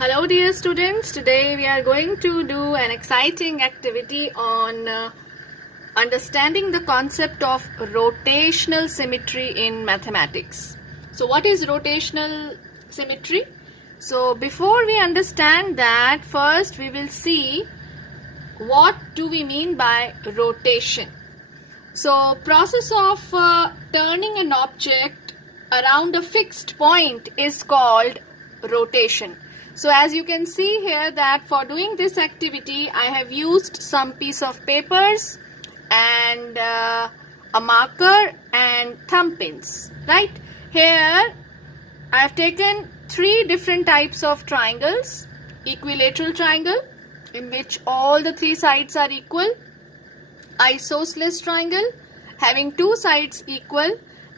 Hello dear students, today we are going to do an exciting activity on understanding the concept of rotational symmetry in mathematics. So what is rotational symmetry? So before we understand that, first we will see what do we mean by rotation. So process of turning an object around a fixed point is called rotation. So as you can see here that for doing this activity I have used some piece of papers and a marker and thumb pins, right? Here I have taken three different types of triangles: equilateral triangle in which all the three sides are equal, isosceles triangle having two sides equal,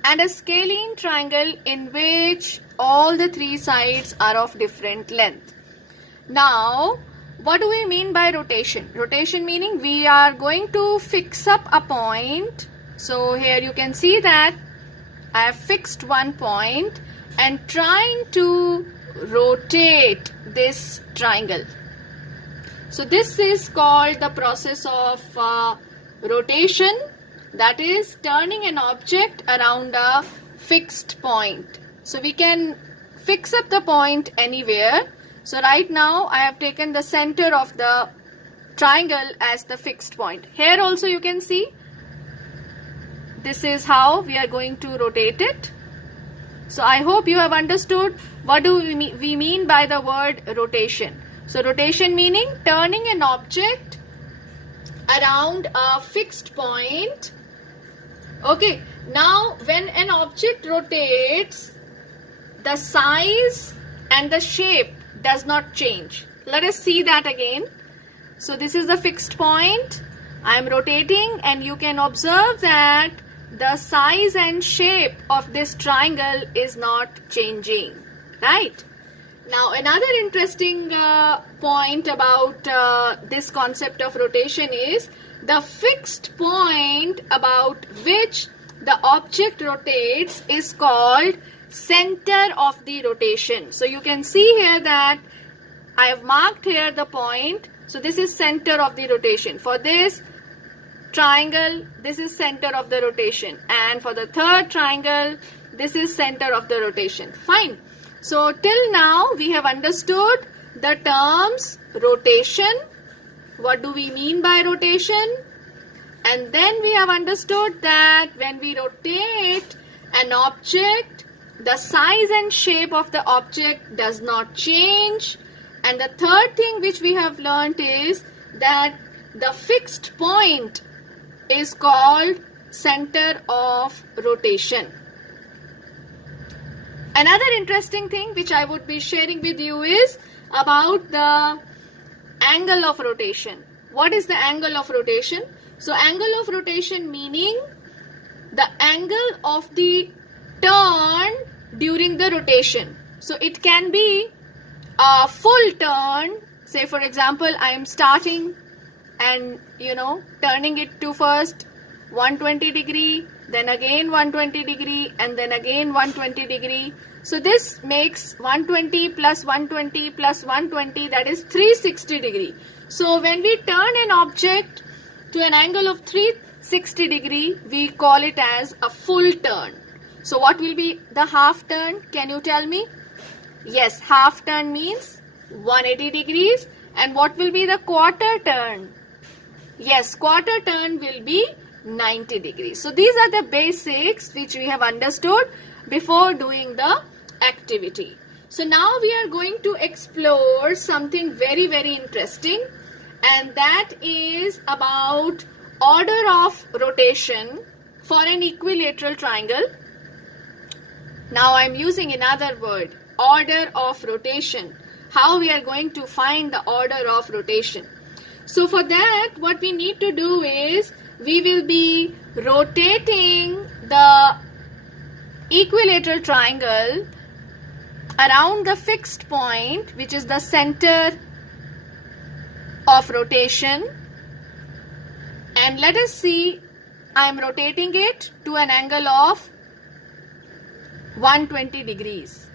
and a scalene triangle in which all the three sides are of different length. Now, what do we mean by rotation? Rotation meaning we are going to fix up a point. So here you can see that I have fixed one point and trying to rotate this triangle. So this is called the process of rotation, that is turning an object around a fixed point. So we can fix up the point anywhere. So right now I have taken the center of the triangle as the fixed point. Here also you can see this is how we are going to rotate it. So I hope you have understood what do we mean by the word rotation. So rotation meaning turning an object around a fixed point. Okay, now when an object rotates, the size and the shape does not change. Let us see that again. So this is the fixed point. I am rotating and you can observe that the size and shape of this triangle is not changing, right? Now another interesting point about this concept of rotation is the fixed point about which the object rotates is called center of the rotation. So you can see here that I have marked here the point. So this is center of the rotation. For this triangle, this is center of the rotation. And for the third triangle, this is center of the rotation. Fine. So till now we have understood the terms rotation. What do we mean by rotation? And then we have understood that when we rotate an object, the size and shape of the object does not change. And the third thing which we have learnt is that the fixed point is called center of rotation. Another interesting thing which I would be sharing with you is about the angle of rotation. What is the angle of rotation? So angle of rotation meaning the angle of the turn during the rotation. So it can be a full turn. Say for example, I am starting and turning it to first 120 degree, then again 120 degree, and then again 120 degree. So this makes 120 plus 120 plus 120, that is 360 degree. So when we turn an object to an angle of 360 degree, we call it as a full turn. So what will be the half turn? Can you tell me? Yes, half turn means 180 degrees. And what will be the quarter turn? Yes, quarter turn will be 90 degrees. So these are the basics which we have understood before doing the activity. So now we are going to explore something very, very interesting, and that is about order of rotation for an equilateral triangle. Now I am using another word, order of rotation. How we are going to find the order of rotation. So for that, what we need to do is we will be rotating the equilateral triangle around the fixed point, which is the center of rotation. And let us see, I am rotating it to an angle of 120 degrees.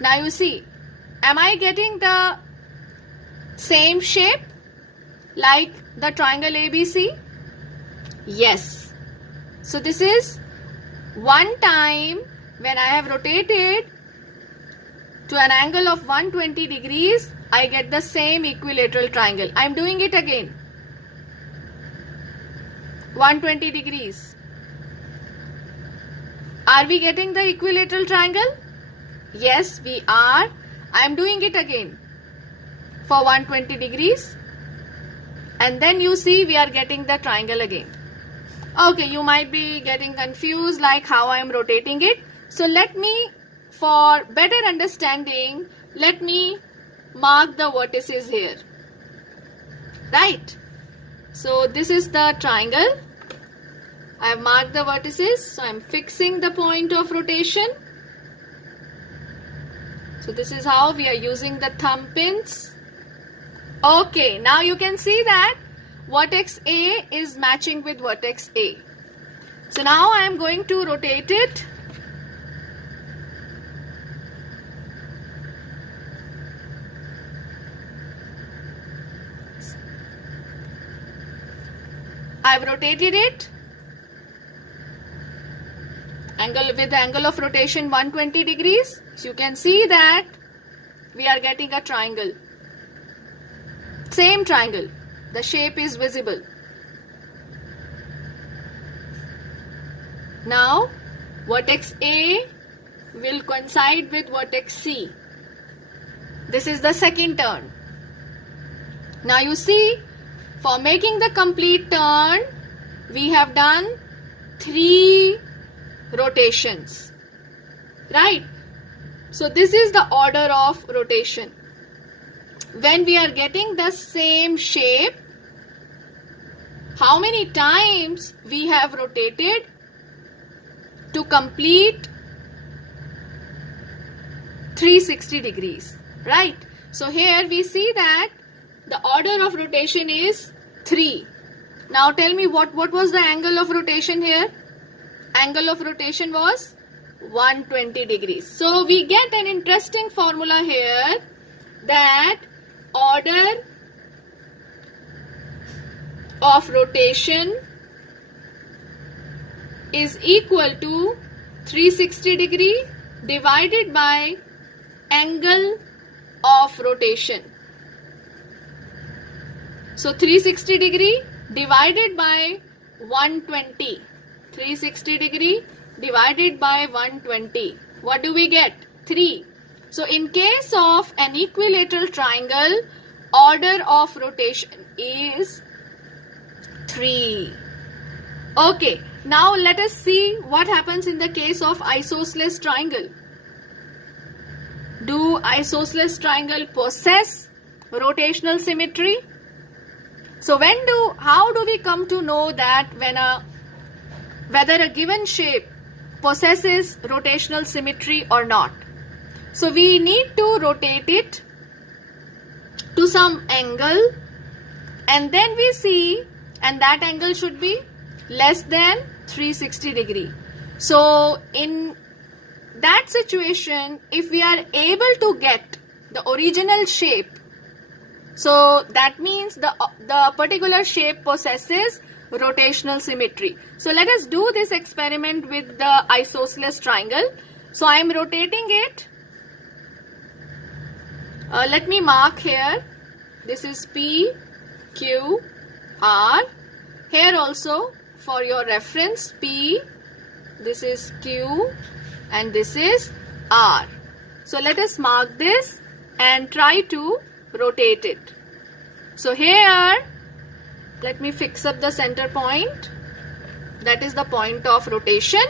Now you see, am I getting the same shape like the triangle ABC? Yes. So this is one time when I have rotated to an angle of 120 degrees, I get the same equilateral triangle. I am doing it again. 120 degrees. Are we getting the equilateral triangle? Yes, we are. I am doing it again for 120 degrees. And then you see we are getting the triangle again. Okay, you might be getting confused like how I am rotating it. So let me, for better understanding, let me mark the vertices here. Right? So this is the triangle. I have marked the vertices. So I am fixing the point of rotation. So this is how we are using the thumb pins. Okay, now you can see that vertex A is matching with vertex A. So now I am going to rotate it. I have rotated it. With the angle of rotation 120 degrees. So you can see that we are getting a triangle. Same triangle. The shape is visible. Now vertex A will coincide with vertex C. This is the second turn. Now you see, for making the complete turn, we have done 3 rotations. Right? So this is the order of rotation. When we are getting the same shape, how many times we have rotated to complete 360 degrees, right? So here we see that the order of rotation is 3. Now tell me what was the angle of rotation here? Angle of rotation was 120 degrees. So we get an interesting formula here that order of rotation is equal to 360 degree divided by angle of rotation. So 360 degree divided by 120. 360 degree divided by 120. What do we get? 3. So in case of an equilateral triangle, order of rotation is 3. Okay, now let us see what happens in the case of isosceles triangle. Do isosceles triangle possess rotational symmetry? So how do we come to know that whether a given shape possesses rotational symmetry or not? So we need to rotate it to some angle, and then we see, and that angle should be less than 360 degree. So in that situation, if we are able to get the original shape, so that means the particular shape possesses rotational symmetry. So let us do this experiment with the isosceles triangle. So I am rotating it. Let me mark here. This is P, Q, R. Here also for your reference, P, this is Q, and this is R. So let us mark this and try to rotate it. So here, let me fix up the center point. That is the point of rotation.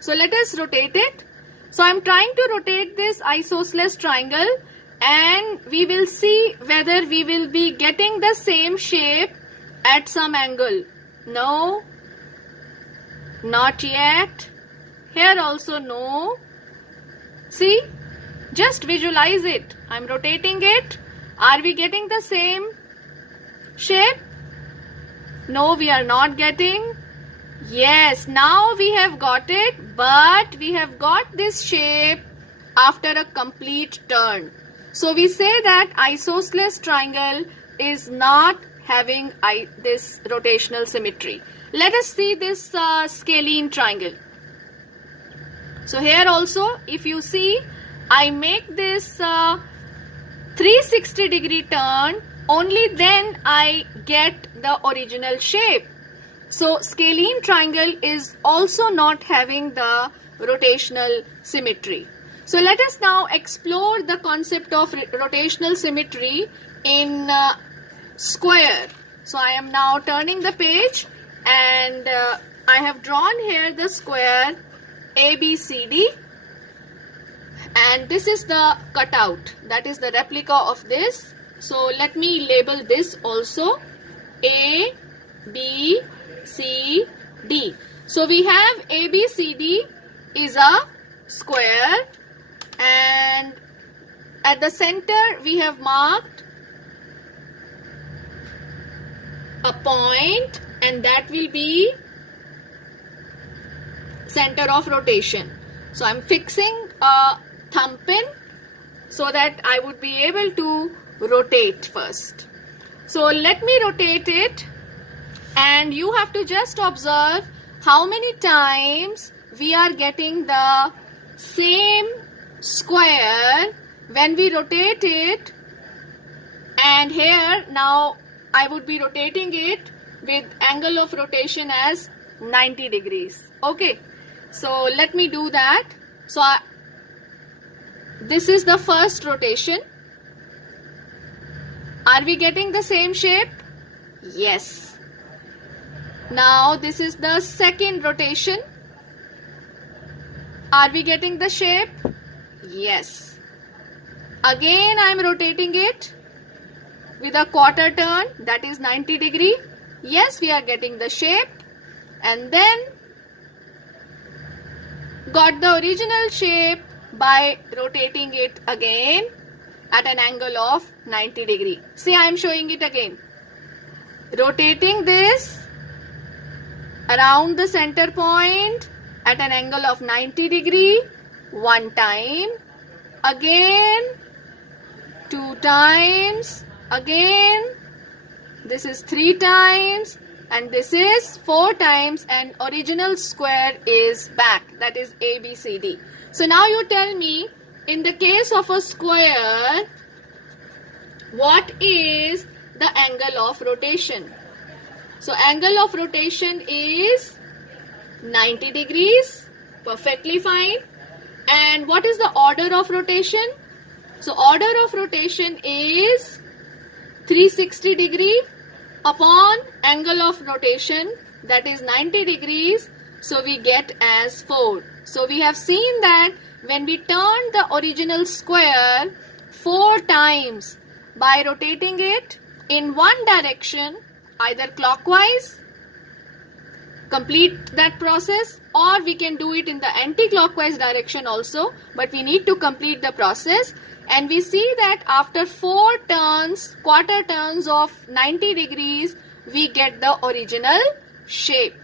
So let us rotate it. So I am trying to rotate this isosceles triangle, and we will see whether we will be getting the same shape at some angle. No, not yet. Here also no. See, just visualize it. I am rotating it. Are we getting the same shape? No, we are not getting. Yes, now we have got it, but we have got this shape after a complete turn. So we say that isosceles triangle is not having this rotational symmetry. Let us see this scalene triangle. So here also, if you see, I make this 360-degree turn, only then I get the original shape. So scalene triangle is also not having the rotational symmetry. So let us now explore the concept of rotational symmetry in square. So I am now turning the page, and I have drawn here the square ABCD, and this is the cutout, that is the replica of this. So let me label this also A, B, C, D. So we have ABCD is a square, and at the center we have marked a point, and that will be center of rotation. So I'm fixing a thumb pin so that I would be able to rotate first. So let me rotate it, and you have to just observe how many times we are getting the same square when we rotate it. And here now I would be rotating it with angle of rotation as 90 degrees. Okay, so let me do that. So this is the first rotation. Are we getting the same shape? Yes. Now this is the second rotation. Are we getting the shape? Yes. Again I am rotating it with a quarter turn, that is 90 degree. Yes, we are getting the shape, and then got the original shape by rotating it again at an angle of 90 degree. See, I am showing it again. Rotating this around the center point at an angle of 90 degree one time, again, two times, again, this is three times, and this is four times, and original square is back, that is ABCD. So now you tell me, in the case of a square, what is the angle of rotation? So angle of rotation is 90 degrees, perfectly fine. And what is the order of rotation? So order of rotation is 360 degree upon angle of rotation, that is 90 degrees. So we get as 4. So we have seen that when we turn the original square 4 times by rotating it in one direction, either clockwise, complete that process, or we can do it in the anti-clockwise direction also, but we need to complete the process. And we see that after 4 turns, quarter turns of 90 degrees, we get the original shape.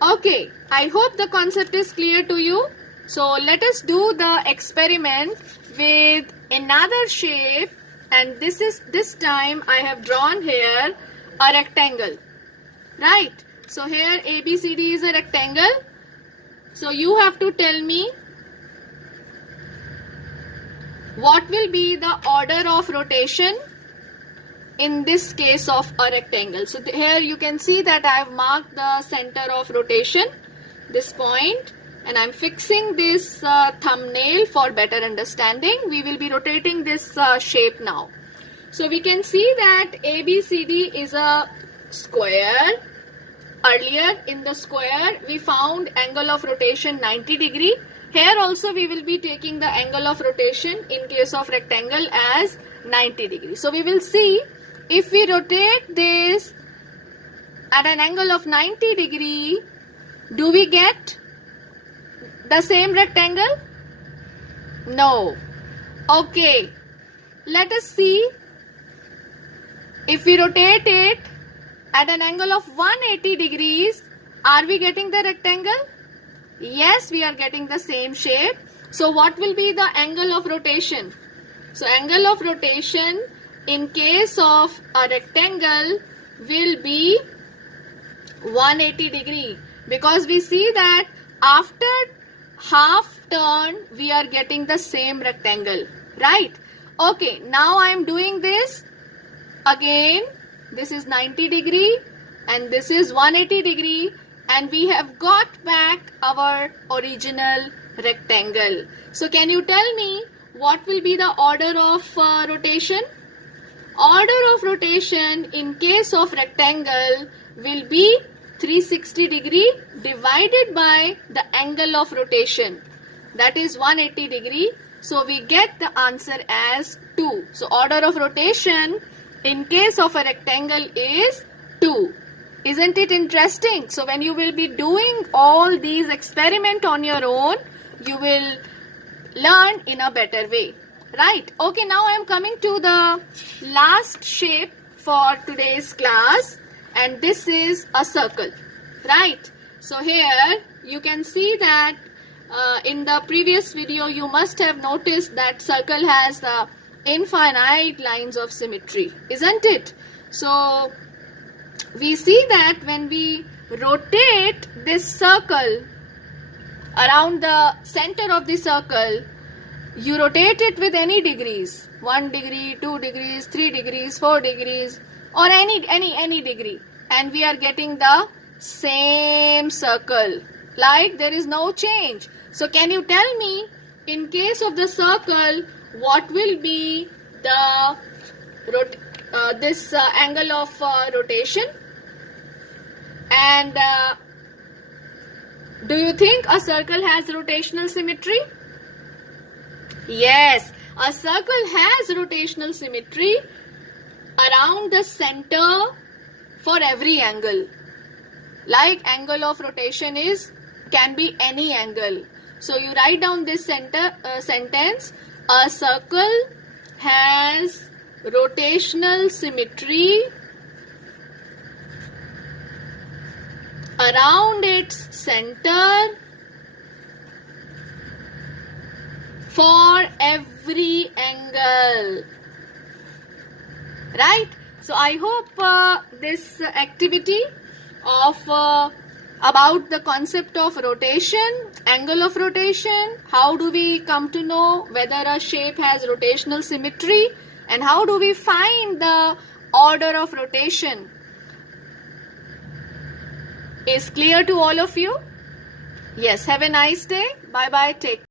Okay, I hope the concept is clear to you. So let us do the experiment with another shape, and this time I have drawn here a rectangle, right? So here ABCD is a rectangle. So you have to tell me what will be the order of rotation in this case of a rectangle. So here you can see that I have marked the center of rotation, this point, and I am fixing this thumbnail for better understanding. We will be rotating this shape now. So we can see that ABCD is a square. Earlier in the square we found angle of rotation 90 degree. Here also we will be taking the angle of rotation in case of rectangle as 90 degree. So we will see, if we rotate this at an angle of 90 degree, do we get the same rectangle? No. Okay, let us see. If we rotate it at an angle of 180 degrees, are we getting the rectangle? Yes, we are getting the same shape. So what will be the angle of rotation? So angle of rotation in case of a rectangle will be 180 degree, because we see that after half turn we are getting the same rectangle, right? Okay, now I am doing this again. This is 90 degree and this is 180 degree, and we have got back our original rectangle. So can you tell me what will be the order of rotation? Order of rotation in case of rectangle will be 360 degree divided by the angle of rotation, that is 180 degree. So we get the answer as 2. So order of rotation in case of a rectangle is 2. Isn't it interesting? So when you will be doing all these experiments on your own, you will learn in a better way, right? Okay, now I am coming to the last shape for today's class, and this is a circle, right? So here you can see that in the previous video you must have noticed that circle has the infinite lines of symmetry, isn't it? So we see that when we rotate this circle around the center of the circle, you rotate it with any degrees, 1 degree, 2 degrees, 3 degrees, 4 degrees, or any degree, and we are getting the same circle, like there is no change. So can you tell me, in case of the circle, what will be the this angle of rotation? And do you think a circle has rotational symmetry? Yes, a circle has rotational symmetry around the center for every angle. Like angle of rotation can be any angle. So you write down this sentence: a circle has rotational symmetry around its center for every angle, right? So I hope this activity of about the concept of rotation, angle of rotation, how do we come to know whether a shape has rotational symmetry, and how do we find the order of rotation, is clear to all of you? Yes, have a nice day. Bye bye. Take care.